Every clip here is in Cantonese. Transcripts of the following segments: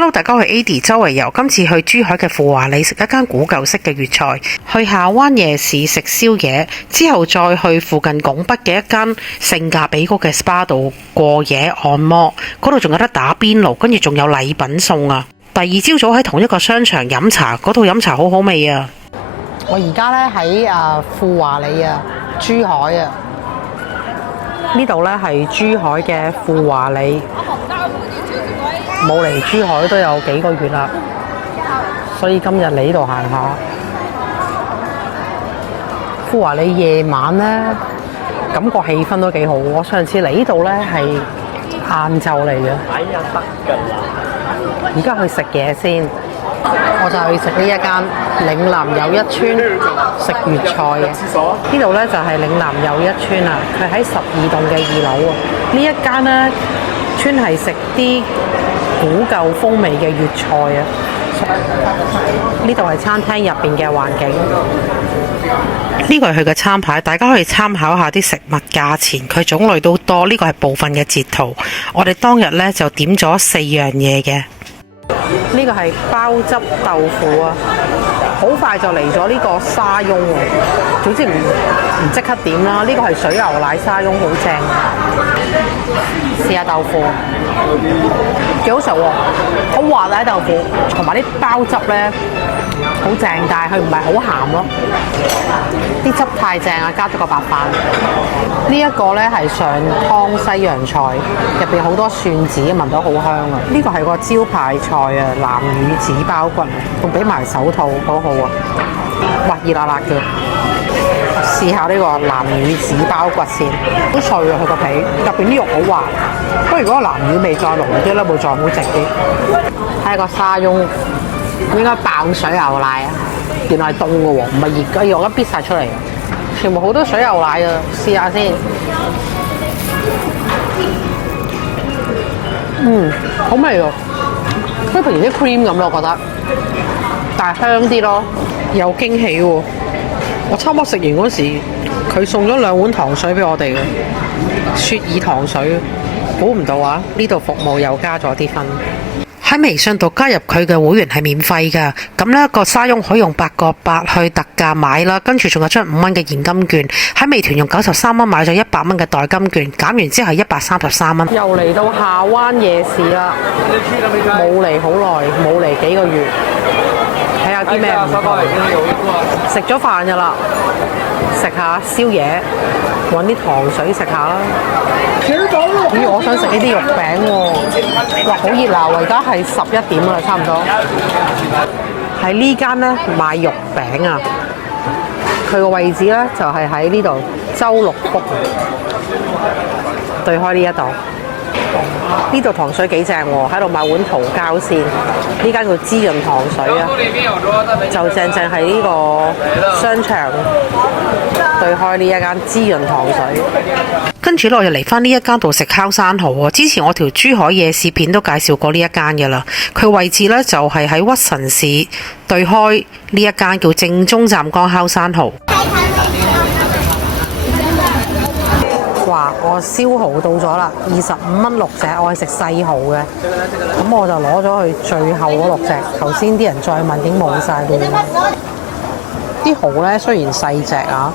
Hello， 大家去 Adi 周圍遊，今次去珠海嘅富華里食一間古舊式嘅粵菜，去下灣夜市食宵夜，之後再去附近拱北嘅一間性價比高嘅 SPA 度過夜按摩，嗰度仲有得打邊爐，跟住仲有禮品送啊！第二朝早喺同一個商場飲茶，嗰度飲茶好好味啊！我而家咧喺富華里啊，珠海啊，呢度咧係珠海嘅富華里。冇嚟珠海都有幾個月啦，所以今日嚟呢度行下。富華里夜晚呢，感覺氣氛都幾好。我上次嚟呢度呢係晏晝嚟嘅。哎呀，得㗎啦！而家去食嘢先，我就去食呢一間嶺南又一村食粵菜嘅。呢度呢就係嶺南又一村啊，佢喺12棟嘅2樓啊。呢一間呢，專係食啲古舊風味嘅粵菜啊！呢度係餐廳入邊嘅環境，呢個係佢嘅餐牌，大家可以參考下啲食物價錢，佢種類都多。呢個係部分嘅截圖。我哋當日呢就點咗4樣嘢嘅。呢個係鮑汁豆腐啊，好快就嚟咗呢個沙翁喎。總之唔即刻點啦。呢個係水牛奶沙翁，好正。試下豆腐，幾好食喎，好滑啊！豆腐同埋啲鮑汁咧好正，但係佢唔係好鹹咯，啲汁太正啊！加咗個白飯。呢一個咧係上湯西洋菜，入邊好多蒜子，聞到好香啊！呢個係個招牌菜啊，南乳子包骨，仲俾埋手套，好好啊！哇，熱辣辣嘅。試下呢個南乳子包骨先，好脆啊！佢個皮入邊啲肉好滑，不過如果個南乳味再濃啲咧，會再好食啲。睇下個沙翁應該爆水牛奶啊！原來係凍嘅喎，唔係熱嘅，我而家逼晒出嚟，全部好多水牛奶啊！試下先，好味喎，好似平時啲 cream 咁咯，我覺得，但係香啲咯，有驚喜喎！我差唔多食完嗰時，佢送咗2碗糖水俾我哋嘅雪耳糖水，估唔到啊！呢度服務又加咗啲分。喺微信度加入佢嘅會員係免費㗎，咁呢個沙翁可以用8個8去特價買啦，跟住仲有張5蚊嘅現金券，喺美團用93蚊買咗100蚊嘅代金券，減完之後係133蚊。又嚟到下灣夜市啦，冇嚟好耐，冇嚟幾個月。睇下啲咩唔同，食咗飯㗎啦，食下宵夜，揾啲糖水食下啦。咦，我想食呢啲肉餅喎，哇，好熱鬧啊！而家係11點啦，差唔多。喺呢間咧賣肉餅啊，佢個位置咧就係喺呢度周六福對開呢一度。呢度糖水幾正喎，喺度買碗桃膠先。呢間叫滋潤糖水啊，就正喺呢個商場對開呢一間滋潤糖水。跟住我就嚟返呢一間度食烤生蠔喎。之前我條珠海夜市片都介紹過呢一間嘅啦。佢位置呢就係喺屈臣氏對開呢一間叫正宗湛江烤生蠔。哇！我燒蠔到咗啦，25蚊6隻，我係食細蠔嘅，咁我就攞咗去最後嗰6隻。頭先啲人再問已經冇晒嘅。啲蠔咧雖然細隻啊，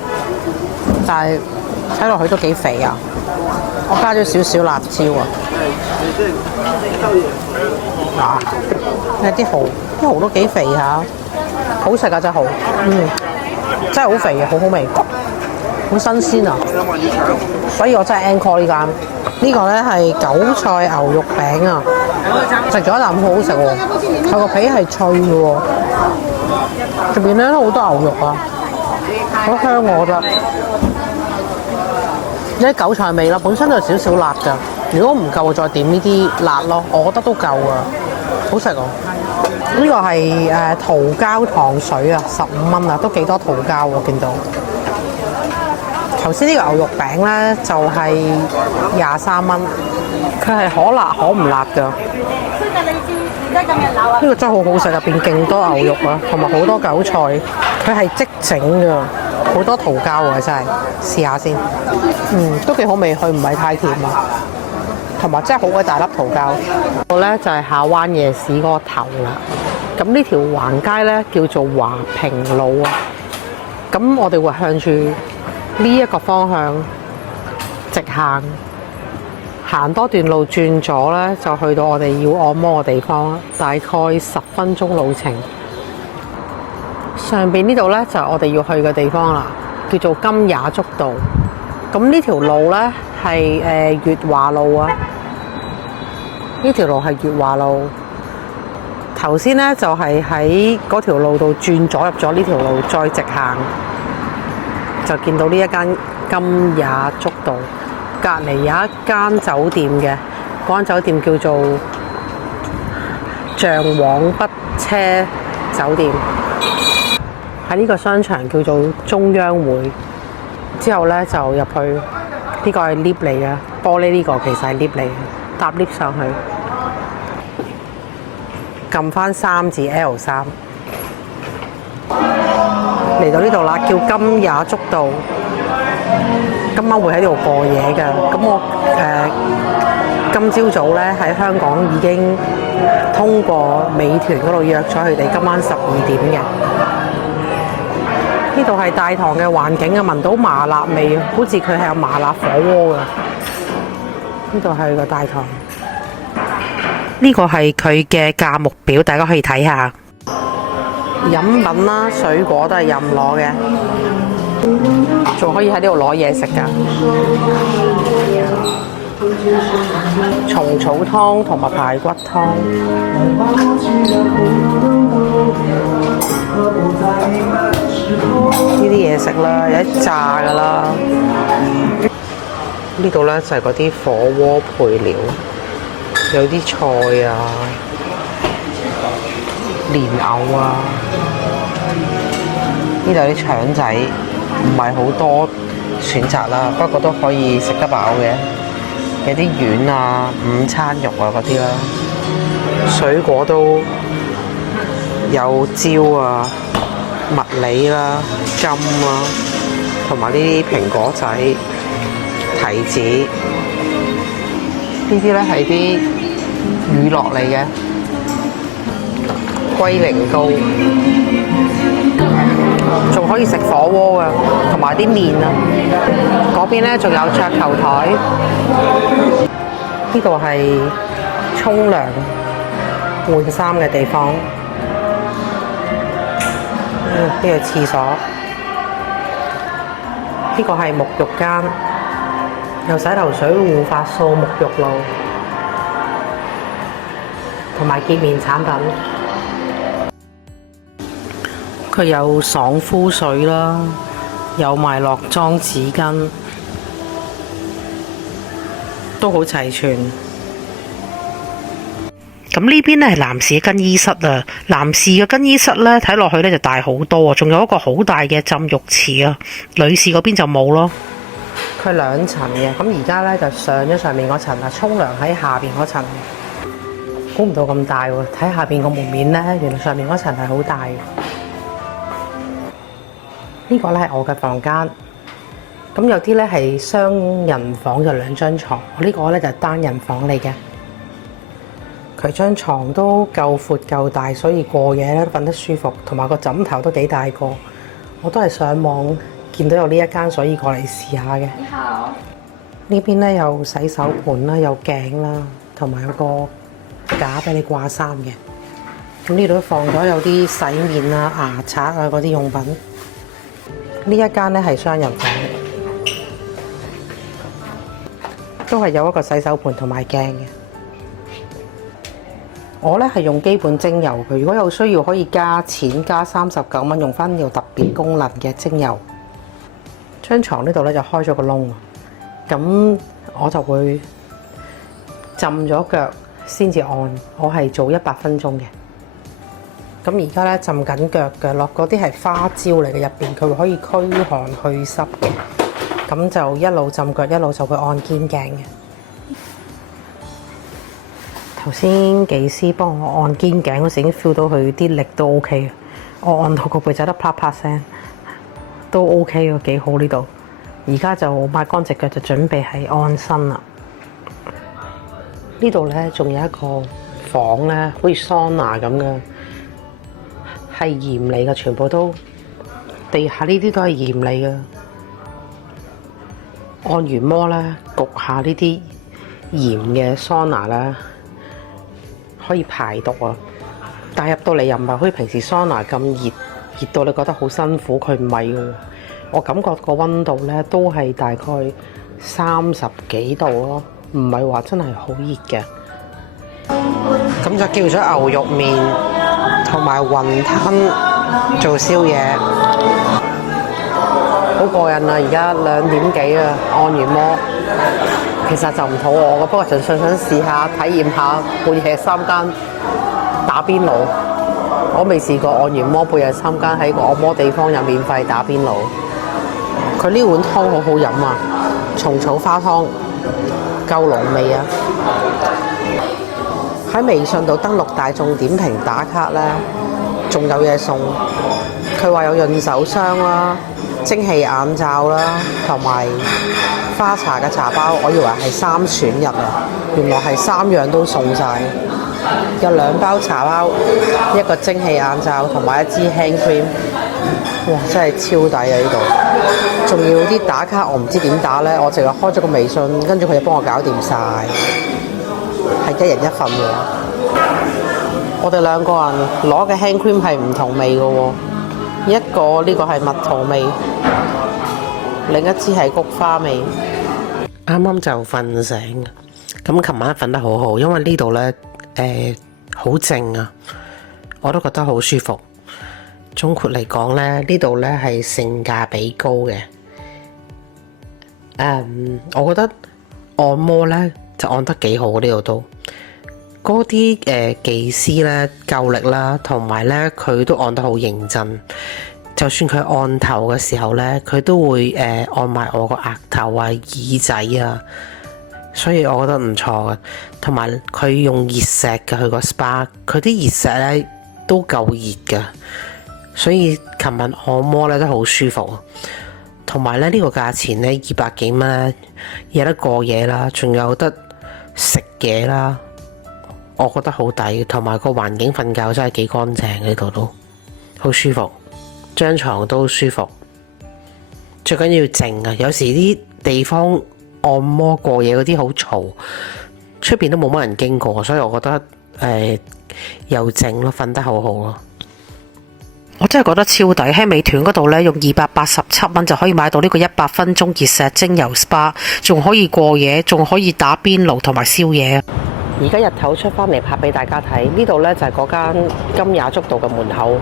但係睇落去都幾肥啊！我加咗少少辣椒啊！啲蠔都幾肥下，好食啊隻蠔，真係好肥嘅，好好味。好新鮮啊！所以我真係 encore 呢間。呢個咧係韭菜牛肉餅啊，食咗一啖好好食喎。佢個皮係脆嘅喎，入邊咧都好多牛肉啊，好香我覺得。呢啲韭菜味啦，本身都有少少辣㗎。如果唔夠，我再點呢啲辣咯，我覺得都夠啊，好食喎。呢個係桃膠糖水啊，15蚊啊，都幾多桃膠喎，見到。頭先呢個牛肉餅咧就係23蚊，佢係可辣可唔辣㗎。呢個真係好好食，入邊勁多牛肉啊，同埋好多韭菜，佢係即整㗎，好多桃膠喎真係。試下先，都幾好味，佢唔係太甜啊。同埋真係好鬼大粒桃膠。度咧就係下灣夜市嗰個頭啦。咁呢條橫街咧叫做華平路啊。咁我哋會向住呢一個方向直行，行多段路轉左咧，就去到我哋要按摩嘅地方，大概10分鐘路程。上邊呢度咧就係我哋要去嘅地方啦，叫做金雅竹道。咁呢條路咧係粵華路啊，呢條路係粵華路。頭先咧就係喺嗰條路度轉左入咗呢條路，再直行就見到呢一間金雅竹道。隔離有一間酒店嘅，嗰間酒店叫做象往北車酒店。喺呢個商場叫做中央會。之後咧就入去，呢個係 lift 嚟嘅，玻璃呢個其實係 lift 嚟嘅，搭 lift 上去，撳翻3字 L3，嚟到呢度啦，叫金雅竹道。今晚會喺呢度過夜㗎。咁我今朝早咧喺香港已經通過美團嗰度約咗佢哋今晚12點嘅。呢度係大堂嘅環境啊，聞到麻辣味，好似佢係有麻辣火鍋㗎。呢度係個大堂，呢個係佢嘅價目表，大家可以睇下。飲品啦、水果都係任攞嘅，仲可以喺呢度攞嘢食㗎。蟲草湯同埋排骨湯。呢啲嘢食啦，有一炸㗎啦。呢度咧就係嗰啲火鍋配料，有啲菜啊、蓮藕啊。呢度啲腸仔唔係好多選擇啦，不過都可以食得飽嘅。有啲丸啊、午餐肉啊嗰啲啦，水果都有蕉啊、蜜梨啦、柑啦，同埋呢啲蘋果仔、提子。呢啲咧係啲乳酪嚟嘅，龜苓膏，仲可以食火鍋㗎，同埋啲麵啊。嗰邊咧仲有桌球台，呢度係沖涼換衫嘅地方。呢個廁所，呢個係沐浴間，有洗頭水、護髮素、沐浴露，同埋潔面產品。佢有爽膚水啦，有埋落妝紙巾，都好齊全。咁呢邊咧係男士嘅更衣室啊，男士嘅更衣室咧睇落去咧就大好多啊，仲有一個好大嘅浸浴池啊，女士嗰邊就冇咯。佢2層嘅，咁而家咧就上咗上面嗰層啦，沖涼喺下邊嗰層。估唔到咁大喎，睇下邊個門面咧，原來上面嗰層係好大嘅。呢個咧係我嘅房間，咁有啲咧係雙人房，就2張床。我呢個咧就係單人房嚟嘅。佢張床都夠闊夠大，所以過夜咧瞓得舒服，同埋個枕頭都幾大個。我都係上網見到有呢一間，所以過嚟試下嘅。你好。呢邊咧有洗手盆啦，有鏡啦，同埋有個架俾你掛衫嘅。咁呢度都放咗有啲洗面啊、牙刷啊嗰啲用品。呢一間咧係雙人房，都係有一個洗手盆同埋鏡嘅。我咧係用基本精油嘅，如果有需要可以加錢，加39蚊用翻呢個特別功能嘅精油。張床呢度咧就開咗個窿，咁我就會浸咗腳先至按，我係做100分鐘嘅。咁而家咧浸緊腳嘅，落嗰啲係花椒嚟嘅，入邊佢會可以驅寒去濕嘅。咁就一路浸腳一路就會按肩頸嘅。頭先技師幫我按肩頸嗰時已經 feel 到佢啲力都 OK 嘅，我按到個背脊得啪啪聲，都 OK 喎，幾好呢度。而家就抹乾隻腳就準備係按身啦。呢度咧仲有一個房咧，好似桑拿咁嘅，係鹽嚟嘅，全部都地下呢啲都係鹽嚟嘅。按完摩咧，焗下呢啲鹽嘅桑拿咧，可以排毒啊！但係入到嚟又唔係好似平時桑拿咁熱，熱到你覺得好辛苦。佢唔係嘅，我感覺個溫度咧都係大概30幾度咯，唔係話真係好熱嘅。咁就叫咗牛肉麵同埋雲吞做宵夜。好過癮啊！而家2點幾啊，按完摩，其實就唔肚餓嘅，不過純粹想試下體驗下半夜3間打邊爐。我未試過按完摩半夜3間喺個按摩地方有免費打邊爐。佢呢碗湯好好飲啊，蟲草花湯，夠濃味啊！喺微信度登錄大眾點評打卡咧，仲有嘢送。佢話有潤手霜啦、蒸汽眼罩啦，同埋花茶嘅茶包，我以為係3選1啊，原來係3樣都送晒。有2包茶包，一個蒸汽眼罩同埋一支 hand cream， 哇！真係超抵啊！呢度仲要啲打卡，我唔知點打呢，我淨係開咗個微信，跟住佢就幫我搞掂晒，係1人1份喎。我哋2個人攞嘅 hand cream 係唔同味嘅喎。一個呢個係蜜桃味，另一支係菊花味。啱啱就瞓醒，咁琴晚瞓得好好，因為呢度呢好靜啊，我都覺得好舒服。總括嚟講呢，呢度呢係性價比高嘅。我覺得按摩呢就按得幾好，呢度都。嗰啲技師咧夠力啦，同埋咧佢都按得好認真。就算佢按頭嘅時候咧，佢都會按埋我個額頭啊、耳仔啊，所以我覺得唔錯嘅。同埋佢用熱石嘅，佢個 SPA，佢啲熱石咧都夠熱嘅，所以琴日按摩咧都好舒服。同埋咧呢個價錢咧200幾蚊，有得過夜啦，仲有得食嘢啦。我覺得好抵，同埋個環境瞓覺真係幾乾淨，呢度都好舒服，張床都舒服。最緊要靜啊！有時啲地方按摩過夜嗰啲好嘈，出邊都冇乜人經過，所以我覺得又靜咯，瞓得好好咯。我真係覺得超抵，喺美團嗰度呢，用287蚊就可以買到呢個100分鐘熱石精油 SPA， 仲可以過夜，仲可以打邊爐同埋宵夜。而家日頭出翻嚟拍俾大家睇，呢度呢就係嗰間金雅竹道嘅門口。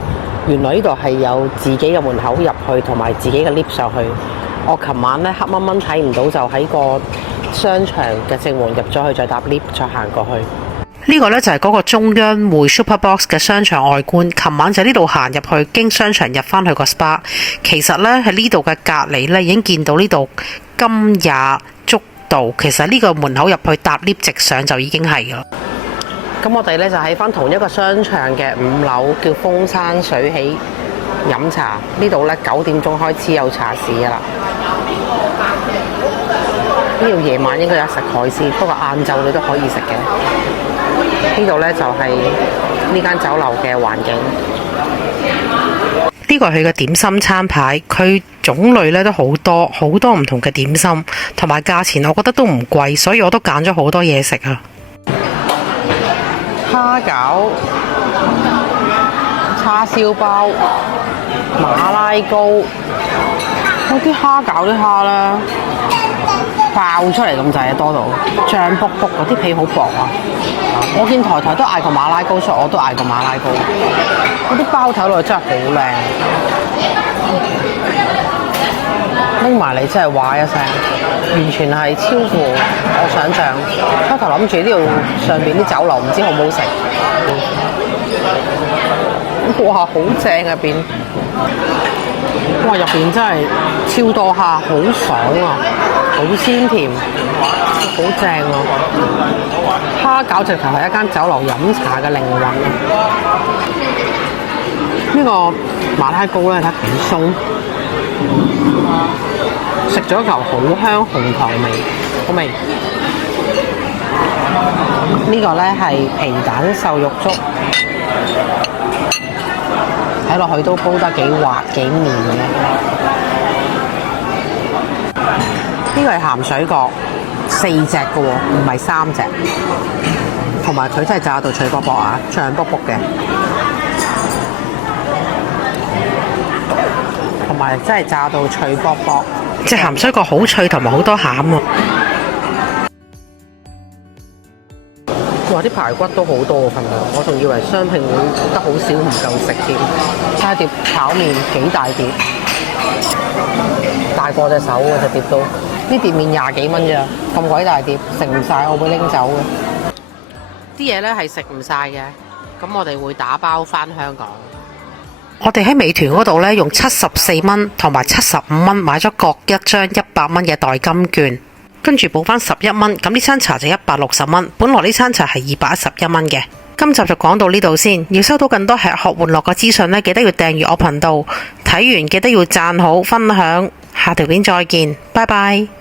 原來呢度係有自己嘅門口入去，同埋自己嘅 lift 上去。我琴晚呢黑掹掹睇唔到，就喺個商場嘅正門入咗去，再搭 lift 再行過去。呢個呢就係嗰個中央匯 Superbox 嘅商場外觀。琴晚就喺呢度行入去，經商場入翻去個 SPA。其實呢喺呢度嘅隔離呢已經見到呢度金雅竹道。其實呢個門口入去搭 lift 直上就已經係啦。咁我哋呢就喺翻同一個商場嘅5樓，叫風山水起飲茶。呢度呢9點鐘開始有茶市噶啦。呢度夜晚應該有食海鮮，不過晏晝你都可以食嘅。呢度呢就係呢間酒樓嘅環境。呢個係佢嘅點心餐牌，佢種類咧都好多，好多唔同嘅點心，同埋價錢我覺得都唔貴，所以我都揀咗好多嘢食啊。蝦餃、叉燒包、馬拉糕，嗰啲蝦餃啲蝦咧爆出嚟咁滯啊，多到脹卜卜，嗰啲皮好薄啊！我見台台都嗌過馬拉糕，所以我都嗌過馬拉糕。嗰啲包睇落去真係好靚，拎埋嚟真係哇一聲，完全係超乎我想象。初頭諗住呢度上邊啲酒樓唔知好唔好食，哇好正入邊！哇入邊真係超多蝦，好爽啊，好鮮甜，好正啊！蝦餃直頭係一間酒樓飲茶嘅靈魂。呢個馬拉糕咧睇幾鬆，食咗一嚿好香紅糖味，好味。呢個咧係皮蛋瘦肉粥，睇落去都煲得幾滑幾綿嘅。呢個係鹹水角，4隻嘅喎，唔係3隻。同埋佢真係炸到脆卜卜啊，醬卜卜嘅。同埋真係炸到脆卜卜，隻鹹水角好脆同埋好多餡啊！哇！啲排骨都好多份量，我仲以為雙拼會得好少唔夠食添。睇下碟炒麵幾大碟，大過隻手喎隻碟都。呢碟麵20幾蚊咋，咁鬼大碟，食唔晒我會拎走嘅。啲嘢咧係食唔晒嘅，咁我哋會打包翻香港。我哋喺美團嗰度咧用74蚊同埋75蚊買咗各一張100蚊嘅代金券。跟住補翻11蚊，咁呢餐茶就160蚊。本來呢餐茶係211蚊嘅。今集就講到呢度先。要收到更多吃喝玩樂嘅資訊呢，記得要訂閱我頻道。睇完記得要讚好分享。下條片再見，拜拜。